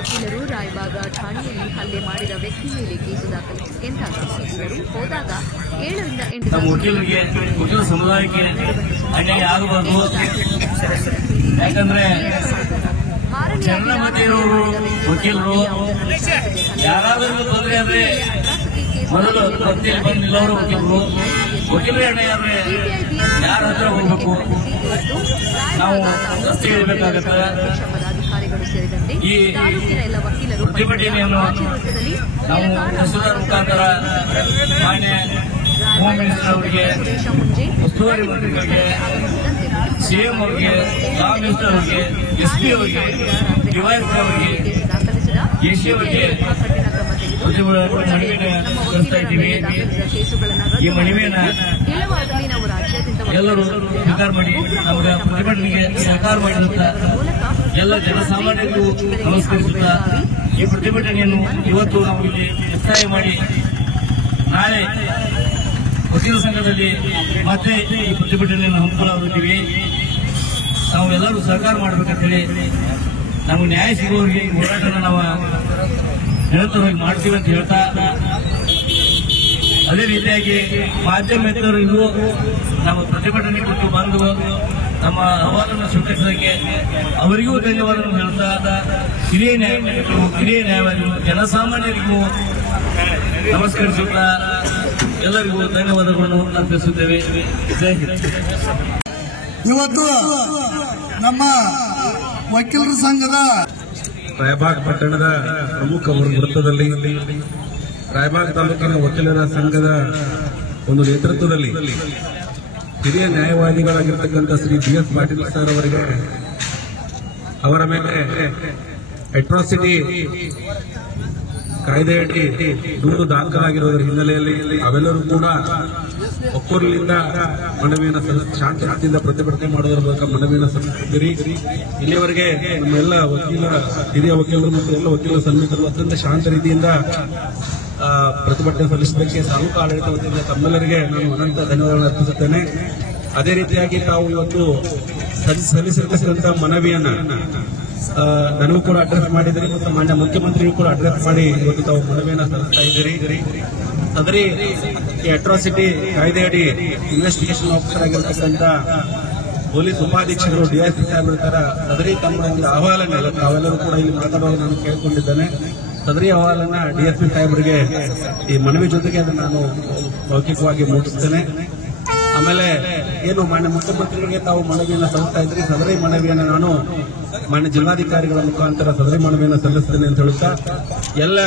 ವಕೀಲರು ರಾಯಬಾಗ ಠಾಣೆಯಲ್ಲಿ ಹಲ್ಲೆ ಮಾಡಿದ ವ್ಯಕ್ತಿ ಮೇಲೆ ಕೇಸು ದಾಖಲಿಸಿಕೆಂದು ಸೂಚಿಸಿದರು. ಹೋದಾಗ 7 ರಿಂದ 8 ವಕೀಲರಿಗೆ ವಕೀಲ ಸಮುದಾಯಕ್ಕೆ ಅನ್ಯಾಯ ಆಗಬಾರದು. ಯಾಕಂದ್ರೆ ಜನರ ಮಧ್ಯೆ ಇರೋರು ವಕೀಲರು ಯಾರಾದರೂ ತೊಂದರೆ ಆದ್ರೆ ಮೊದಲು ಪತ್ತಿಯಲ್ಲಿ ಬಂದು ನಿಲ್ಲೋರು ವಕೀಲರೇ ಅನ್ಯಾಯ ಆದ್ರೆ ಯಾರ ಹತ್ರ ಹೋಗ್ಬೇಕು, ನಾವು ರಸ್ತೆ ಇರಬೇಕಾಗತ್ತೆ. ಈ ಪ್ರತಿಭಟನೆಯನ್ನು ನಾವು ಮಸೂದರ ಮುಖಾಂತರ ಮಾನ್ಯ ಹೋಮ್ ಮಿನಿಸ್ಟರ್ ಅವರಿಗೆ, ಉಸ್ತುವಾರಿ ಮಂತ್ರಿಗಳಿಗೆ, ಸಿಎಂ ಅವರಿಗೆ, ಲಾ ಮಿನಿಸ್ಟರ್ ಅವರಿಗೆ, ಎಸ್ಪಿ ಅವರಿಗೆ, ಡಿವೈಎಸ್ಪಿ ಅವರಿಗೆ, ಎಸಿ ಅವರಿಗೆ ಮನವಿಯನ್ನು ಕಳಿಸ್ತಾ ಇದ್ದೀವಿ. ಈ ಮನವಿಯನ್ನು ಎಲ್ಲರೂ ಸ್ವೀಕಾರ ಮಾಡಿ ನಮಗೆ ಪ್ರತಿಭಟನೆಗೆ ಸಹಕಾರ ಮಾಡಿದಂತ ಎಲ್ಲ ಜನಸಾಮಾನ್ಯರಿಗೂ ನಮಸ್ಕರಿಸುತ್ತಾ ಈ ಪ್ರತಿಭಟನೆಯನ್ನು ಇವತ್ತು ನಾವು ಇಲ್ಲಿ ಮುಕ್ತಾಯ ಮಾಡಿ ನಾಳೆ ವಕೀಲ ಸಂಘದಲ್ಲಿ ಮತ್ತೆ ಈ ಪ್ರತಿಭಟನೆಯನ್ನು ಹಮ್ಮಿಕೊಳ್ಳುತ್ತಿದ್ದೀವಿ. ನಾವು ಎಲ್ಲರೂ ಸಹಕಾರ ಮಾಡಬೇಕಂತೇಳಿ ನಮಗೆ ನ್ಯಾಯ ಸಿಗುವವರಿಗೆ ಈ ಹೋರಾಟನ ನಾವು ನಿರಂತರವಾಗಿ ಮಾಡ್ತೀವಿ ಅಂತ ಹೇಳ್ತಾ, ಅದೇ ರೀತಿಯಾಗಿ ಮಾಧ್ಯಮದವರಿಗೂ ನಮ್ಮ ಪ್ರತಿಭಟನೆ ಕುರಿತು ಬಂದು ನಮ್ಮ ಅಹವಾಲನ್ನು ಸ್ವೀಕರಿಸೋದಕ್ಕೆ ಅವರಿಗೂ ಧನ್ಯವಾದವನ್ನು ಹೇಳ್ತಾ, ಹಿರಿಯ ನ್ಯಾಯವಾದಿಗಳು, ಹಿರಿಯ ನ್ಯಾಯವಾದಿಗಳು, ಜನಸಾಮಾನ್ಯರಿಗೂ ನಮಸ್ಕರಿಸುತ್ತಾ ಎಲ್ಲರಿಗೂ ಧನ್ಯವಾದಗಳನ್ನು ಅರ್ಪಿಸುತ್ತೇವೆ. ಜೈ ಹಿಂದ್. ಇವತ್ತು ನಮ್ಮ ವಕೀಲರ ಸಂಘದ ರಾಯಬಾಗ್ ಪಟ್ಟಣದ ಪ್ರಮುಖ ವೃತ್ತದಲ್ಲಿ ರಾಯಬಾಗ್ ತಾಲೂಕಿನ ವಕೀಲರ ಸಂಘದ ಒಂದು ನೇತೃತ್ವದಲ್ಲಿ ಹಿರಿಯ ನ್ಯಾಯವಾದಿಗಳಾಗಿರ್ತಕ್ಕಂಥ ಶ್ರೀ BS ಪಾಟೀಲ್ ಸರ್ ಅವರಿಗೆ ಅವರ ಮೇಲೆ ಅಟ್ರಾಸಿಟಿ ಕಾಯ್ದೆಯಡಿ ದೂರು ದಾಖಲಾಗಿರುವುದರ ಹಿನ್ನೆಲೆಯಲ್ಲಿ ಅವೆಲ್ಲರೂ ಕೂಡ ಒಕ್ಕೂರಿನಿಂದ ಮನವಿಯನ್ನು ಶಾಂತಿಯಿಂದ ಪ್ರತಿಭಟನೆ ಮಾಡುವುದರ ಮೂಲಕ ಮನವಿಯನ್ನು ಸಲ್ಲಿಸಿದ್ದೀರಿ. ಇಲ್ಲಿಯವರೆಗೆ ನಮ್ಮೆಲ್ಲ ಹಿರಿಯ ವಕೀಲರು ಮತ್ತು ಎಲ್ಲ ವಕೀಲರ ಸನ್ನಿಹಿತರು ಅತ್ಯಂತ ಶಾಂತ ರೀತಿಯಿಂದ ಪ್ರತಿಭಟನೆ ಸಲ್ಲಿಸಿದ್ದಕ್ಕೆ ತಾಲೂಕು ಆಡಳಿತ ವತಿಯಿಂದ ತಮ್ಮೆಲ್ಲರಿಗೆ ನಾನು ಅನಂತ ಧನ್ಯವಾದಗಳನ್ನು ಅರ್ಪಿಸುತ್ತೇನೆ. ಅದೇ ರೀತಿಯಾಗಿ ತಾವು ಇವತ್ತು ಸಲ್ಲಿಸಿರ್ತಕ್ಕಂಥ ಮನವಿಯನ್ನ ನನಗೂ ಕೂಡ ಅಡ್ರೆಸ್ ಮಾಡಿದಿರಿ ಮತ್ತು ಮಾನ್ಯ ಮುಖ್ಯಮಂತ್ರಿಗೂ ಕೂಡ ಅಡ್ರೆಸ್ ಮಾಡಿ ಇವತ್ತು ತಾವು ಮನವಿಯನ್ನು ಸಲ್ಲಿಸ್ತಾ ಇದ್ದೀರಿ. ಸದರಿ ಈ ಅಟ್ರಾಸಿಟಿ ಕಾಯ್ದೆಯಡಿ ಇನ್ವೆಸ್ಟಿಗೇಷನ್ ಆಫೀಸರ್ ಆಗಿರ್ತಕ್ಕಂಥ ಪೊಲೀಸ್ ಉಪಾಧೀಕ್ಷಕರು DIC ಸಾಹೇಬ್ರ ತರ ಸದರಿ ತಮ್ಮ ಅಹವಾಲನ್ನ ತಾವೆಲ್ಲರೂ ಕೂಡ ಇಲ್ಲಿ ಮಾತಾಡುವಾಗ ನಾನು ಕೇಳಿಕೊಂಡಿದ್ದೇನೆ. ಸದರಿ ಅಹವಾಲನ್ನ DSP ಸಾಹೇಬರಿಗೆ ಈ ಮನವಿ ಜೊತೆಗೆ ಅದನ್ನು ನಾನು ಮೌಖಿಕವಾಗಿ ಮುಗಿಸ್ತೇನೆ. ಆಮೇಲೆ ಏನು ಮಾನ್ಯ ಮುಖ್ಯಮಂತ್ರಿಗಳಿಗೆ ತಾವು ಮನವಿಯನ್ನು ಸಲ್ಲಿಸ್ತಾ ಇದ್ರಿ, ಸದರಿ ಮನವಿಯನ್ನು ನಾನು ಮಾನ್ಯ ಜಿಲ್ಲಾಧಿಕಾರಿಗಳ ಮುಖಾಂತರ ಸದರಿ ಮನವಿಯನ್ನು ಸಲ್ಲಿಸ್ತೇನೆ ಅಂತ ಹೇಳುತ್ತಾ ಎಲ್ಲ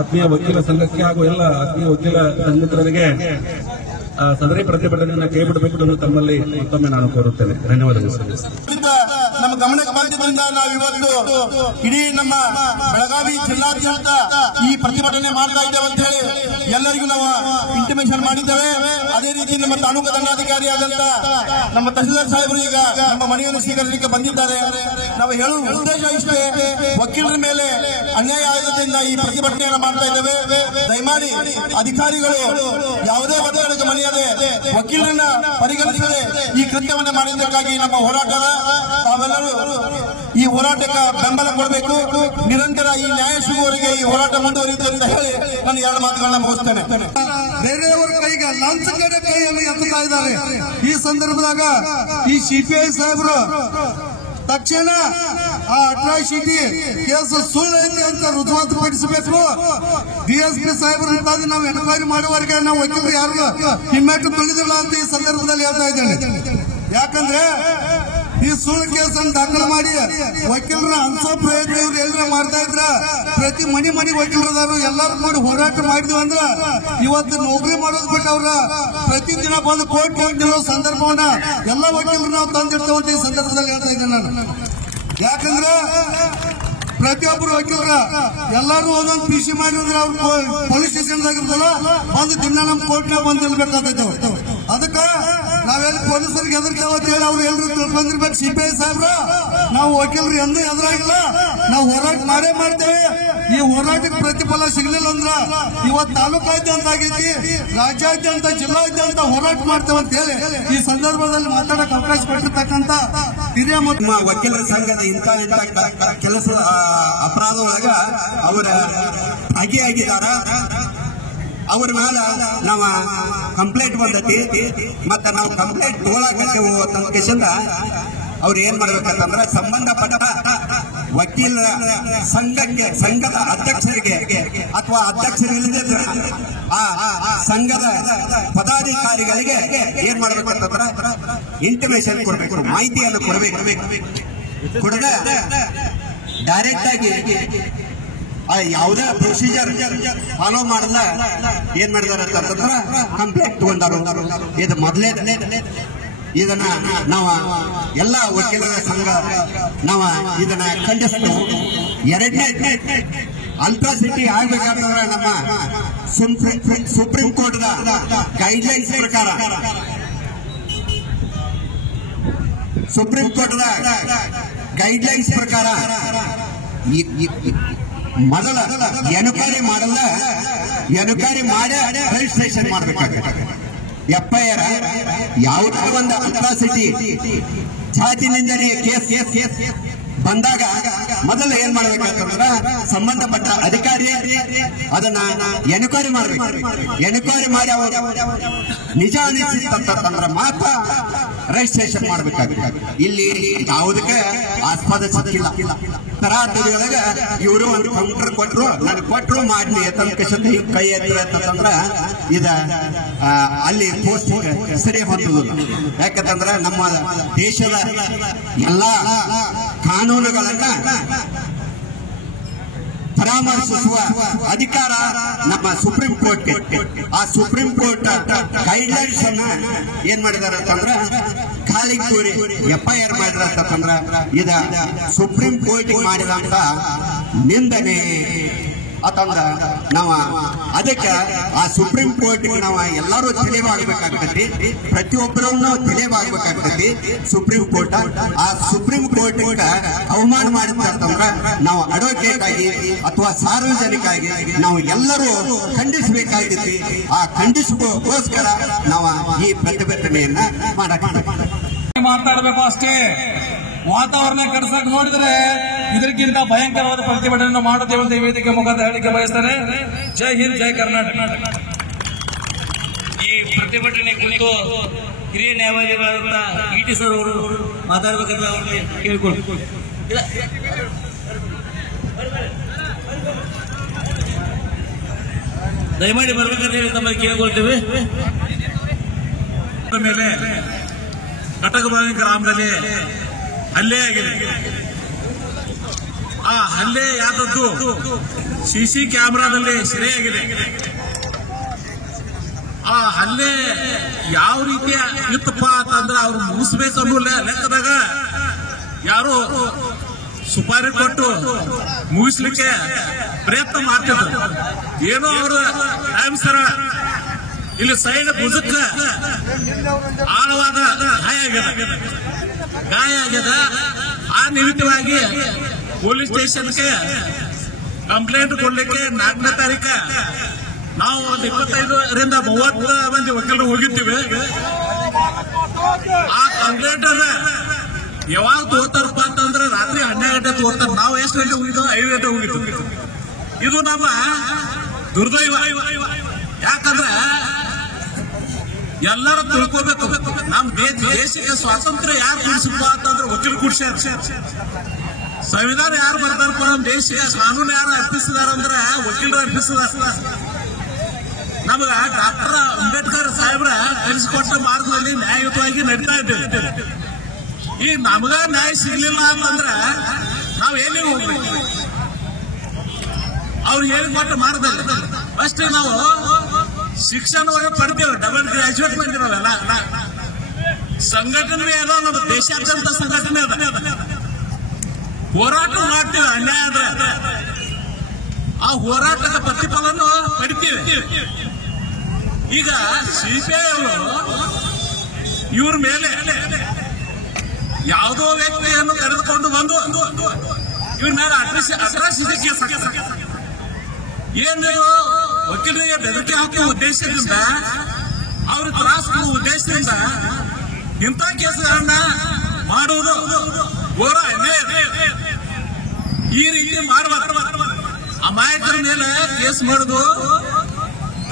ಆತ್ಮೀಯ ವಕೀಲ ಸಂಘಕ್ಕೆ ಹಾಗೂ ಎಲ್ಲ ಆತ್ಮೀಯ ವಕೀಲ ಸಂಘಟನೆಗೆ ಸದರಿ ಪ್ರತಿಭಟನೆಯನ್ನು ಕೈಬಿಡಬೇಕು ಎಂದು ತಮ್ಮಲ್ಲಿ ಮತ್ತೊಮ್ಮೆ ನಾನು ಕೋರುತ್ತೇನೆ. ಧನ್ಯವಾದಗಳು. ನಮ್ಮ ಗಮನಕ್ಕೆ ಬಂದಿದ್ದರಿಂದ ನಾವು ಇವತ್ತು ಇಡೀ ನಮ್ಮ ಬೆಳಗಾವಿ ಜಿಲ್ಲಾದ್ಯಂತ ಈ ಪ್ರತಿಭಟನೆ ಮಾಡ್ತಾ ಇದ್ದೇವೆ ಅಂತ ಹೇಳಿ ಎಲ್ಲರಿಗೂ ನಾವು ಇಂಟಿಮೇಷನ್ ಮಾಡಿದ್ದೇವೆ. ಅದೇ ರೀತಿ ನಮ್ಮ ತಾಲೂಕು ದಂಡಾಧಿಕಾರಿ ಆದಂತ ನಮ್ಮ ತಹಸೀಲ್ದಾರ್ ಸಾಹೇಬರು ಈಗ ನಮ್ಮ ಮನೆಯನ್ನು ಸ್ವೀಕರಿಸಲಿಕ್ಕೆ ಬಂದಿದ್ದಾರೆ. ನಾವು ಹೇಳುವ ಉದ್ದೇಶ ಇಷ್ಟೇ, ವಕೀಲರ ಮೇಲೆ ಅನ್ಯಾಯ ಆಗೋದ್ರಿಂದ ಈ ಪ್ರತಿಭಟನೆಯನ್ನು ಮಾಡ್ತಾ ಇದ್ದೇವೆ. ದಯಮಾಡಿ ಅಧಿಕಾರಿಗಳು ಯಾವುದೇ ಒತ್ತಡಕ್ಕೆ ಮನೆಯದೆ ವಕೀಲರನ್ನ ಪರಿಗಣಿಸದೆ ಈ ಕೃತ್ಯವನ್ನು ಮಾಡಿದ್ದಕ್ಕಾಗಿ ನಮ್ಮ ಹೋರಾಟ ತಾವೆಲ್ಲರೂ ಈ ಹೋರಾಟಕ್ಕೆ ಬೆಂಬಲ ಕೊಡಬೇಕು. ನಿರಂತರ ಈ ನ್ಯಾಯ ಸಿಗುವವರೆಗೆ ಈ ಹೋರಾಟ ಮುಂದುವರಿಯುತ್ತೆ ಅಂತ ಹೇಳಿ ನಾನು 2 ಮಾತುಗಳನ್ನ ಮುಗಿಸ್ತೇನೆ. ಬೇರೆಯವರ ಕೈಗೆ ಲಂಚಗಡೆ ಕೈಯನ್ನು ಎತ್ತುತ್ತಾ ಇದ್ದಾರೆ. ಈ ಸಂದರ್ಭದಾಗ ಈ CPI ಸಾಹೇಬರು ತಕ್ಷಣ ಆ ಅಟ್ರಾಸಿಟಿ ಕೇಸು ಸುಳ್ಳು ಐತಿ ಅಂತ ರುಜುವಾತುಪಡಿಸಬೇಕು. DSP ಸಾಹೇಬರ ಮುಖಾಂತರ ನಾವು ಎನ್ಕ್ವೈರಿ ಮಾಡುವವರೆಗೆ ನಾವು ವಕೀಲರು ಯಾರು ಹಿಮ್ಮೆಟ್ಟು ತುಳಿದಿಲ್ಲ ಅಂತ ಈ ಸಂದರ್ಭದಲ್ಲಿ ಹೇಳ್ತಾ ಇದ್ದೇನೆ. ಯಾಕಂದ್ರೆ ಈ ಸುಳ್ಳು ಕೇಸನ್ನು ದಾಖಲು ಮಾಡಿ ವಕೀಲರ ಹಂಸ ಪ್ರಯತ್ನ ಇವ್ರು ಎಲ್ಲರ ಮಾಡ್ತಾ ಇದ್ರ ಪ್ರತಿ ಮನೆ ವಕೀಲರದಾರು ಎಲ್ಲರೂ ಕೂಡ ಹೋರಾಟ ಮಾಡಿದ್ವಿ ಅಂದ್ರ ಇವತ್ತು ನೌಕರಿ ಮಾಡೋದು ಬಿಟ್ಟು ಅವ್ರ ಪ್ರತಿದಿನ ಬಂದು ಕೋರ್ಟ್ ಹೋಗಿರೋ ಸಂದರ್ಭವನ್ನ ಎಲ್ಲ ವಕೀಲರು ನಾವು ತಂದಿರ್ತೇವಂತ ಈ ಸಂದರ್ಭದಲ್ಲಿ ಹೇಳ್ತಾ ಇದ್ದೇನೆ ನಾನು. ಯಾಕಂದ್ರೆ ಪ್ರತಿಯೊಬ್ಬರು ವಕೀಲರ ಎಲ್ಲರೂ ಒಂದೊಂದು PC ಮಾಡಿದ್ರೆ ಅವ್ರು ಪೊಲೀಸ್ ಸ್ಟೇಷನ್ದಾಗ ಇರ್ತಲ್ಲ ಬಂದು ದಿನ ನಮ್ಮ ಕೋರ್ಟ್ನಾಗ ಬಂದು ನಿಲ್ಬೇಕಾಗ್ತೈತೆ. ಅದಕ್ಕೆ ನಾವೆಲ್ಲ ಪೊಲೀಸರಿಗೆ ಹೆದರ್ತೇವೆ ಅಂತ ಹೇಳಿ ಅವ್ರು ಎಲ್ಲರೂ ತಿಳ್ಕೊಂಡಿರ್ಬೇಕು. CPI ಸಾಹೇಬ್ರ ನಾವು ವಕೀಲರು ಎಂದೂ ಎದುರಾಗಿಲ್ಲ, ನಾವು ಹೋರಾಟ ಮಾಡೇ ಮಾಡ್ತೇವೆ. ಈ ಹೋರಾಟಕ್ಕೆ ಪ್ರತಿಫಲ ಸಿಗಲಿಲ್ಲ ಅಂದ್ರ ಇವತ್ತು ತಾಲೂಕಾದ್ಯಂತ ಆಗೈತಿ, ರಾಜ್ಯಾದ್ಯಂತ ಜಿಲ್ಲಾದ್ಯಂತ ಹೋರಾಟ ಮಾಡ್ತೇವೆ ಅಂತ ಹೇಳಿ ಈ ಸಂದರ್ಭದಲ್ಲಿ ಮಾತಾಡಕ್ಕೆ ಅವಕಾಶ ಕೊಟ್ಟಿರ್ತಕ್ಕಂಥ ಹಿರಿಯ ವಕೀಲರ ಸಂಘದ ಇಂಥ ಕೆಲಸ ಅಪರಾಧ ಒಳಗ ಅವರ ಭಾಗಿಯಾಗಿದ್ದಾರ. ಅವ್ರ ಮೇಲೆ ನಾವ ಕಂಪ್ಲೇಂಟ್ ಬಂದೈತಿ. ಮತ್ತೆ ನಾವು ಕಂಪ್ಲೇಂಟ್ ತಗೊಳಕತ್ತೇವು ತನಕ ಅವ್ರು ಏನ್ ಮಾಡ್ಬೇಕಂತಂದ್ರೆ ಸಂಬಂಧಪಟ್ಟ ವಕೀಲರ ಸಂಘದ ಅಧ್ಯಕ್ಷರಿಗೆ ಅಥವಾ ಅಧ್ಯಕ್ಷರಿಲ್ಲದೆ ಆ ಸಂಘದ ಪದಾಧಿಕಾರಿಗಳಿಗೆ ಏನ್ ಮಾಡ್ಬೇಕಂತಂದ್ರೆ ಇಂಟಿಮೇಷನ್ ಕೊಡ್ಬೇಕು, ಮಾಹಿತಿಯನ್ನು ಕೊಡಬೇಕು. ಕೊಡದೆ ಡೈರೆಕ್ಟ್ ಆಗಿ ಯಾವುದೇ ಪ್ರೊಸೀಜರ್ ಫಾಲೋ ಮಾಡಲ್ಲ ಏನ್ ಮಾಡಿದಾರೆ ಅಂತಂದ್ರೆ ಕಂಪ್ಲೇಂಟ್ ತಗೊಂಡಾರು. ಇದು ಮೊದಲೇ ಇದನ್ನ ನಾವು ಎಲ್ಲ ವಕೀಲರ ಸಂಘ ನಾವು ಇದನ್ನ ಖಂಡಿಸ್ತೇವೆ. ಎರಡನೇ ಅಲ್ಟ್ರಾಸಿಟಿ ಆಗ್ಬೇಕಾದ್ರೆ ನಮ್ಮ ಸುಪ್ರೀಂ ಕೋರ್ಟ್ ಗೈಡ್ಲೈನ್ಸ್ ಪ್ರಕಾರ ಮೊದಲ ಎನ್ಕ್ವೈರಿ ಮಾಡಲ್ಲ, ಎನ್ಕ್ವೈರಿ ಮಾಡಿ ರಿಜಿಸ್ಟ್ರೇಷನ್ ಮಾಡಬೇಕಾಗುತ್ತೆ. FIR ಯಾವುದೇ ಒಂದು ಅಟ್ರಾಸಿಟಿ ಜಾತಿ ನಿಂದನೆ ಕೇಸ್ ಬಂದಾಗ ಮೊದಲು ಏನ್ ಮಾಡ್ಬೇಕಂತಂದ್ರ ಸಂಬಂಧಪಟ್ಟ ಅಧಿಕಾರಿ ಅದನ್ನ ಎನ್ಕ್ವೈರಿ ಮಾಡ್ಬೇಕು. ಎನ್ಕ್ವೈರಿ ಮಾಡಿ ನಿಜ ಅನಿಸಿತ್ತಂತಂದ್ರೆ ಮಾತ್ರ ರಿಜಿಸ್ಟ್ರೇಷನ್ ಮಾಡ್ಬೇಕಾಗುತ್ತೆ. ಇಲ್ಲಿ ಯಾವುದಕ್ಕೆ ಆಸ್ಪದ ಸಿಕ್ಕಿಲ್ಲ. ತರಾತುರಿಯೊಳಗ ಇವರು ಒಂದು ಕೌಂಟರ್ ಕೊಟ್ರು ಮಾಡಿ ತಮ್ಮ ಕೈ ಎತ್ತಂದ್ರ ಇದ ಅಲ್ಲಿ ಪೋಸ್ಟ್ ಸರಿ ಹೊಂದುವುದಿಲ್ಲ. ಯಾಕಂತಂದ್ರ ನಮ್ಮ ದೇಶದ ಎಲ್ಲಾ ಕಾನೂನುಗಳನ್ನ ಪರಾಮರ್ಶಿಸುವ ಅಧಿಕಾರ ನಮ್ಮ ಸುಪ್ರೀಂ ಕೋರ್ಟ್. ಆ ಸುಪ್ರೀಂ ಕೋರ್ಟ್ ಗೈಡ್ಲೈನ್ಸ್ ಅನ್ನ ಏನ್ ಮಾಡಿದಾರೆ ಅಂತಂದ್ರ ಖಾಲಿ ಕೂರಿ FIR ಮಾಡಿರಂತಂದ್ರ ಇದ ಸುಪ್ರೀಂ ಕೋರ್ಟ್ ಮಾಡಿದಂತ ನಿಂದನೆ ಅಂತಂದ್ರ ನಾವು ಅದಕ್ಕೆ ಆ ಸುಪ್ರೀಂ ಕೋರ್ಟ್ ನಾವು ಎಲ್ಲರೂ ತಿಳಿವಾಗಬೇಕಾಗ್ತೈತಿ. ಪ್ರತಿಯೊಬ್ಬರನ್ನು ತಿಳಿವಾಗಬೇಕಾಗ್ತೈತಿ. ಸುಪ್ರೀಂ ಕೋರ್ಟ್ ಆ ಸುಪ್ರೀಂ ಕೋರ್ಟ್ ಅವಮಾನ ಮಾಡಿರ್ತಂದ್ರ ನಾವು ಅಡ್ವೊಕೇಟ್ ಆಗಿ ಅಥವಾ ಸಾರ್ವಜನಿಕ ಆಗಿ ನಾವು ಎಲ್ಲರೂ ಖಂಡಿಸಬೇಕಾಗಿತ್ತು. ಆ ಖಂಡಿಸೋಸ್ಕರ ನಾವು ಈ ಪ್ರತಿಭಟನೆಯನ್ನ ಮಾತಾಡಬೇಕು ಅಷ್ಟೇ. ವಾತಾವರಣ ಕೆಡಿಸಕ್ ನೋಡಿದ್ರೆ ಇದಕ್ಕಿಂತ ಭಯಂಕರವಾದ ಪ್ರತಿಭಟನೆ ಮಾಡುತ್ತೇವೆ ಅಂತ ಈ ವೇದಿಕೆ ಮುಖಾಂತರ ಹೇಳಿಕೆ ಬಯಸ್ತಾರೆ. ಜೈ ಹಿಂದ್, ಜೈ ಕರ್ನಾಟಕ. ಈ ಪ್ರತಿಭಟನೆ ಕುರಿತು ಹಿರಿಯ ನ್ಯಾಯವಾದಿಗಳಾದಂತ ET ಸರ್ ಅವರು ಮಾತಾಡಬೇಕಂತ ಅವ್ರಿಗೆ ಕೇಳಿಕೊಳ್ಳಿ. ದಯಮಾಡಿ ಬರ್ಬೇಕಂತ ಹೇಳಿ ತಮ್ಮಲ್ಲಿ ಕೇಳಿಕೊಳ್ತೇವೆ. ಮೇಲೆ ಕಟಕಬಾವಿ ಗ್ರಾಮದಲ್ಲಿ ಹಲ್ಲೆ ಆಗಿದೆ. ಆ ಹಲ್ಲೆ ಯಾದದ್ದು CC ಕ್ಯಾಮೆರಾದಲ್ಲಿ ಸೆರೆಯಾಗಿದೆ. ಆ ಹಲ್ಲೆ ಯಾವ ರೀತಿಯ ಇತ್ತಪ್ಪ ಅಂತಂದ್ರೆ ಅವ್ರು ಮುಗಿಸ್ಬೇಕು ಅನ್ನೋ ಲೆಕ್ಕದಾಗ ಯಾರು ಸುಪಾರಿ ಕೊಟ್ಟು ಮುಗಿಸ್ಲಿಕ್ಕೆ ಪ್ರಯತ್ನ ಮಾಡ್ತಿದ್ರು. ಏನೋ ಅವರು ಟೈಮ್ ಸರ ಇಲ್ಲಿ ಸೈಡ್ ಭುಜಕ್ಕ ಆಳವಾದ ಗಾಯ ಆಗ್ಯದ. ಆ ನಿಮಿತ್ತವಾಗಿ ಪೊಲೀಸ್ ಸ್ಟೇಷನ್ಗೆ ಕಂಪ್ಲೇಂಟ್ ಕೊಡ್ಲಿಕ್ಕೆ 4ನೇ ತಾರೀಕ ನಾವು ಒಂದು 25ರಿಂದ 30 ಮಂದಿ ವಕೀಲರು ಹೋಗಿದ್ದೀವಿ. ಆ ಕಂಪ್ಲೇಂಟ್ ಅದ ಯಾವಾಗ ತೋರ್ತಾರಪ್ಪ ಅಂತಂದ್ರೆ ರಾತ್ರಿ 12 ಗಂಟೆ ತೋರ್ತಾರೆ. ನಾವು ಎಷ್ಟು ಗಂಟೆ ಹೋಗಿದ್ವು? 5 ಗಂಟೆ ಹೋಗಿದ್ವಿ. ಇದು ನಮ್ಮ ದುರ್ದೈವ. ಯಾಕಂದ್ರೆ ಎಲ್ಲರೂ ತಿಳ್ಕೋಬೇಕು, ನಮ್ಮ ದೇಶಕ್ಕೆ ಸ್ವಾತಂತ್ರ್ಯ ಯಾರು ಕುಡಿಸಪ್ಪ ಅಂತಂದ್ರೆ ವಕೀಲರು ಕುಡಿಸ್ಯಾರ. ಸಂವಿಧಾನ ಯಾರು ಬರ್ತಾರಪ್ಪ ನಮ್ಮ ದೇಶ ಕಾನೂನು ಯಾರು ಅರ್ಪಿಸಿದಾರ ಅಂದ್ರೆ ವಕೀಲರು ಅರ್ಪಿಸಿದಾರ. ನಮಗ ಡಾಕ್ಟರ್ ಅಂಬೇಡ್ಕರ್ ಸಾಹೇಬ್ರ ಕಲಿಸಿಕೊಟ್ಟ ಮಾರ್ಗದಲ್ಲಿ ನ್ಯಾಯಯುತವಾಗಿ ನಡೀತಾ ಇದ್ದೇವೆ. ಈ ನಮಗ ನ್ಯಾಯ ಸಿಗ್ಲಿಲ್ಲ ಅಂತಂದ್ರೆ ನಾವ್ ಎಲ್ಲಿ ಹೋಗ್ಬೇಕು? ಅವ್ರು ಹೇಳಿಕೊಟ್ಟ ಮಾರ್ಗದಲ್ಲಿ ಅಷ್ಟೇ ನಾವು ಶಿಕ್ಷಣವಾಗಿ ಪಡ್ತೇವೆ. ಡಬಲ್ ಗ್ರಾಜುಯೇಟ್ ಬಂದಿರಲ್ಲ. ಸಂಘಟನೆ ಅದ, ನಮ್ಮ ದೇಶಾದ್ಯಂತ ಸಂಘಟನೆ ಅದ. ಹೋರಾಟ ಮಾಡ್ತೇವೆ. ಅನ್ಯಾಯ ಆದ್ರೆ ಆ ಹೋರಾಟದ ಪ್ರತಿಫಲವನ್ನು ಪಡಿತೀವಿ. ಈಗ CBI ಅವರು ಇವ್ರ ಮೇಲೆ ಯಾವುದೋ ವ್ಯಕ್ತಿಯನ್ನು ಕರೆದುಕೊಂಡು ಬಂದು ಇವ್ರ ಮೇಲೆ ಅಟ್ರಾಸಿಟಿ ಕೇಸ್ ಹಾಕ್ತಾರೆ. ಏನು ವಕೀಲರಿಗೆ ಬೆದರಿಕೆ ಹಾಕುವ ಉದ್ದೇಶದಿಂದ, ಅವ್ರ ತ್ರಾಸ ಕೊಡುವ ಉದ್ದೇಶದಿಂದ ಇಂಥ ಕೇಸುಗಳನ್ನ ಮಾಡುವುದು ಘೋರ ಅನ್ಯಾಯ. ಈ ರೀತಿ ಮಾಡಬಾರ್ದು. ಅಮಾಯಕರ ಮೇಲೆ ಕೇಸ್ ಮಾಡುವುದು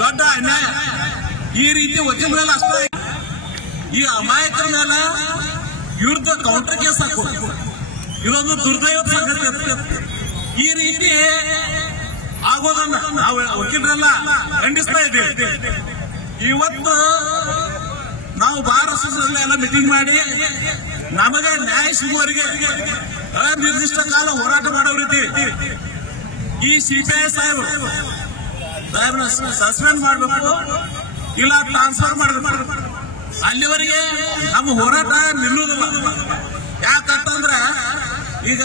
ದೊಡ್ಡ ಅನ್ಯಾಯ. ಈ ರೀತಿ ವಕೀಲ ಮೇಲೆ ಅಷ್ಟೇ, ಈ ಅಮಾಯಕರ ಮೇಲೆ ವಿರುದ್ಧ ಕೌಂಟರ್ ಕೇಸ್ ಹಾಕೋದು ಇದೊಂದು ದುರ್ದೈವ ಸಂಗತಿ. ಈ ರೀತಿ ಆಗೋದನ್ನ ನಾವು ವಕೀಲರೆಲ್ಲ ಖಂಡಿಸ್ತಾ ಇದ್ದೇವೆ. ಇವತ್ತು ನಾವು ಬಾರ್ ಅಸೋಸಿಯೇಷನ್ ಎಲ್ಲ ಮೀಟಿಂಗ್ ಮಾಡಿ ನಮಗೆ ನ್ಯಾಯ ಸಿಗುವವರಿಗೆ ಅನಿರ್ದಿಷ್ಟ ಕಾಲ ಹೋರಾಟ ಮಾಡೋರಿದ್ದೀವಿ. ಈ ಸಿಪಿಐ ಸಾಹೇಬರನ್ನ ಸಸ್ಪೆಂಡ್ ಮಾಡಬೇಕು, ಇಲ್ಲ ಟ್ರಾನ್ಸ್ಫರ್ ಮಾಡಬೇಕು. ಅಲ್ಲಿವರೆಗೆ ನಮ್ಮ ಹೋರಾಟ ನಿಲ್ಲುವುದಿಲ್ಲ. ಯಾಕಂತಂದ್ರೆ ಈಗ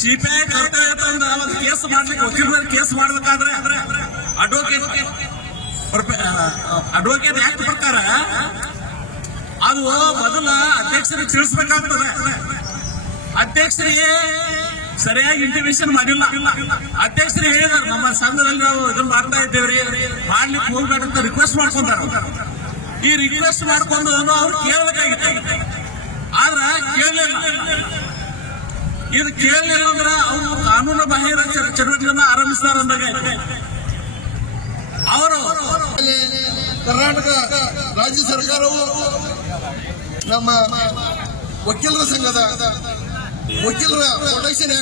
ಸಿಪಿಐ ಕರ್ತವ್ಯ ತಂದ್ರೆ ಒಂದು ಕೇಸ್ ಮಾಡ್ಲಿಕ್ಕೆ, ವಕೀಲ ಮೇಲೆ ಕೇಸ್ ಮಾಡ್ಬೇಕಾದ್ರೆ ಅಡ್ವೊಕೇಟ್ ಆಕ್ಟ್ ಪ್ರಕಾರ ಅದು ಮೊದಲ ಅಧ್ಯಕ್ಷರಿಗೆ ತಿಳಿಸಬೇಕಾಗ್ತದೆ. ಅಧ್ಯಕ್ಷರಿಗೆ ಸರಿಯಾಗಿ ಇಂಟಿಮೇಷನ್ ಮಾಡಿಲ್ಲ. ಅಧ್ಯಕ್ಷರಿಗೆ ಹೇಳಿದಾರೆ, ನಮ್ಮ ಸಂಘದಲ್ಲಿ ನಾವು ಇದನ್ನ ಮಾಡ್ತಾ ಇದ್ದೇವ್ರಿ, ಮಾಡ್ಲಿಕ್ಕೆ ಹೋಗ್ಬೇಕಂತ ರಿಕ್ವೆಸ್ಟ್ ಮಾಡ್ಕೊಂಡಾರ. ಈ ರಿಕ್ವೆಸ್ಟ್ ಮಾಡ್ಕೊಂಡು ಅವ್ರು ಕೇಳಬೇಕಾಗಿತ್ತು, ಆದ್ರೆ ಕೇಳಲಿಲ್ಲ. ಇದು ಕೇಳಲಿಲ್ಲ ಅಂದ್ರೆ ಅವರು ಕಾನೂನು ಬಾಹಿರ ಚಟುವಟಿಕೆಯನ್ನು ಆರಂಭಿಸ್ತಾರ ಅಂದಾಗ ಅವರು ಕರ್ನಾಟಕ ರಾಜ್ಯ ಸರ್ಕಾರವು ನಮ್ಮ ವಕೀಲರ ಸಂಘದ ವಕೀಲರ ಪ್ರೊಟೆಕ್ಷನ್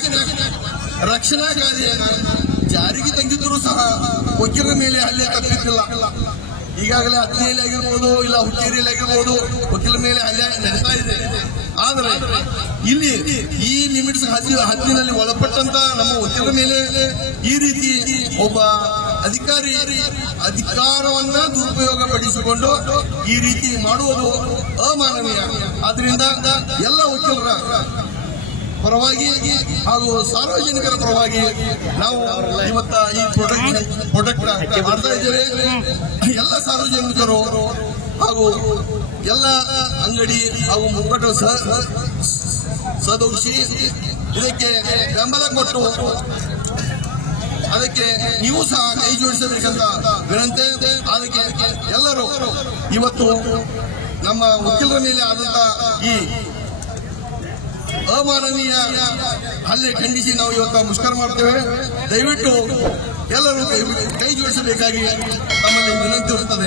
ರಕ್ಷಣಾ ಕಾಯ್ದೆಯನ್ನು ಜಾರಿಗೆ ತಂದಿದ್ದರೂ ಸಹ ವಕೀಲರ ಮೇಲೆ ಹಲ್ಲೆ ತಪ್ಪಿದ್ದಿಲ್ಲ. ಈಗಾಗಲೇ ಹತ್ತಿಯಲ್ಲಿ ಆಗಿರ್ಬೋದು, ಇಲ್ಲ ಹುಕ್ಕೇರಿಯಲ್ಲಿ ಆಗಿರ್ಬೋದು, ವಕೀಲರ ಮೇಲೆ ಹಲ್ಲೆ ನಡೆಸ್ತಾ ಇದೆ. ಆದರೆ ಇಲ್ಲಿ ಈ ಲಿಮಿಟ್ಸ್ ಹದ್ದಿನಲ್ಲಿ ಒಳಪಟ್ಟಂತ ನಮ್ಮ ವಕೀಲರ ಮೇಲೆ ಈ ರೀತಿ ಒಬ್ಬ ಅಧಿಕಾರಿ ಅಧಿಕಾರವನ್ನ ದುರುಪಯೋಗ ಪಡಿಸಿಕೊಂಡು ಈ ರೀತಿ ಮಾಡುವುದು ಅಮಾನವೀಯ. ಆದ್ರಿಂದ ಎಲ್ಲ ವಕೀಲರ ಪರವಾಗಿ ಹಾಗೂ ಸಾರ್ವಜನಿಕರ ಪರವಾಗಿ ನಾವು ಇವತ್ತ ಈ ಪ್ರಾಡಕ್ಟ್ ಮಾಡ್ತಾ ಇದ್ದೇವೆ. ಎಲ್ಲ ಸಾರ್ವಜನಿಕರು ಹಾಗೂ ಎಲ್ಲ ಅಂಗಡಿ ಹಾಗೂ ಮುಖಂಡರು ಸದೋಷಿ ಇದಕ್ಕೆ ಬೆಂಬಲ ಕೊಟ್ಟು ಅದಕ್ಕೆ ನೀವು ಸಹ ಕೈ ಜೋಡಿಸಬೇಕಂತ ವಿನಂತಿ. ಅದಕ್ಕೆ ಎಲ್ಲರೂ ಇವತ್ತು ನಮ್ಮ ವಕೀಲರ ಮೇಲೆ ಆದಂತ ಈ ಅಮಾನವೀಯ ಹಲ್ಲೆ ಖಂಡಿಸಿ ನಾವು ಇವತ್ತು ಮುಷ್ಕರ ಮಾಡ್ತೇವೆ. ದಯವಿಟ್ಟು ಎಲ್ಲರೂ ಕೈ ಜೋಡಿಸಬೇಕಾಗಿ ತಮ್ಮಲ್ಲಿ ವಿನಂತಿಸುತ್ತದೆ.